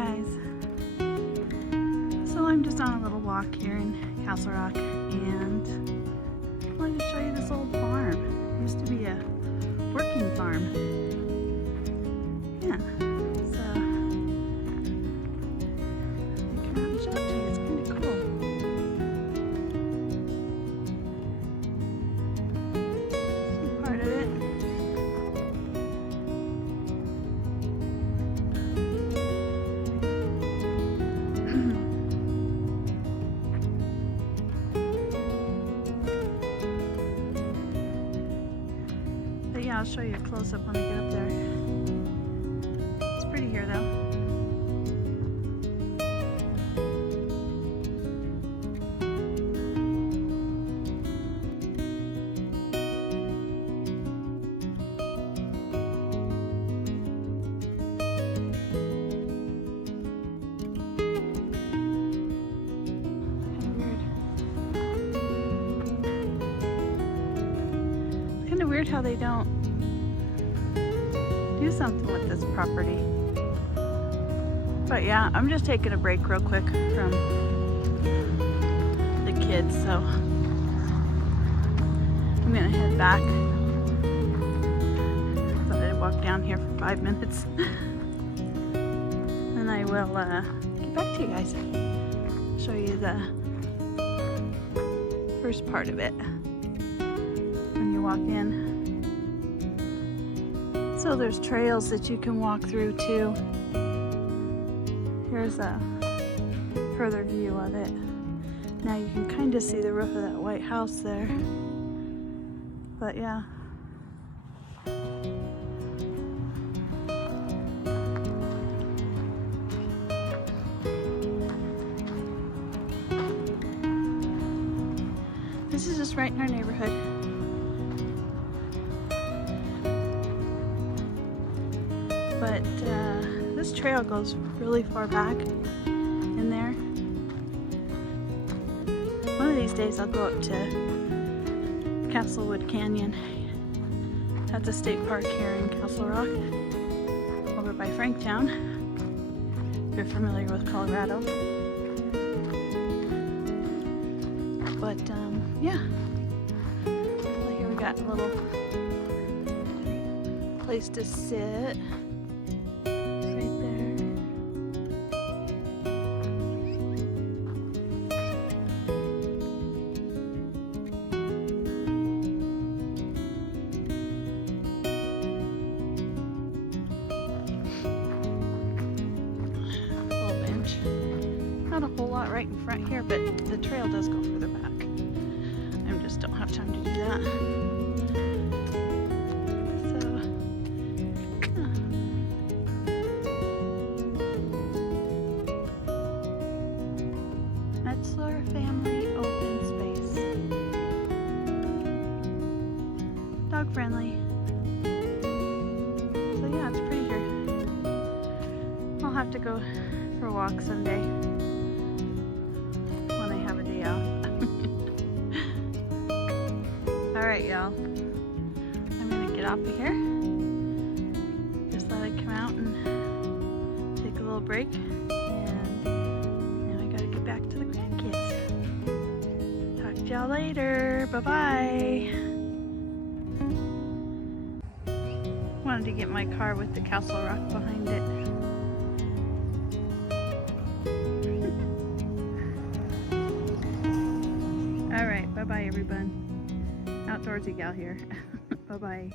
guys, so I'm just on a little walk here in Castle Rock and I wanted to show you this old farm. It used to be a working farm. Yeah, so I come out and show it to you. It's kind of cool. Some part of it. But yeah, I'll show you a close-up when I get up there. It's pretty here though. Kind of weird how they don't do something with this property. But yeah, I'm just taking a break real quick from the kids, so I'm gonna head back. Thought I'd walk down here for 5 minutes. And I will get back to you guys. Show you the first part of it when you walk in. So there's trails that you can walk through too. Here's a further view of it. Now you can kind of see the roof of that white house there. But yeah. This is just right in our neighborhood. But this trail goes really far back in there. One of these days I'll go up to Castlewood Canyon. That's a state park here in Castle Rock, over by Franktown, if you're familiar with Colorado. But yeah, so here we got a little place to sit. Not a whole lot right in front here, but the trail does go further back. I just don't have time to do that. So, Metzler Family Open Space. Dog friendly. So yeah, it's pretty here. I'll have to go for a walk someday. Alright, y'all. I'm gonna get off of here. Just thought I'd come out and take a little break. And now I gotta get back to the grandkids. Talk to y'all later. Bye-bye. Wanted to get my car with the Castle Rock behind it. Alright, bye-bye everyone. Outdoorsy gal here. Bye-bye.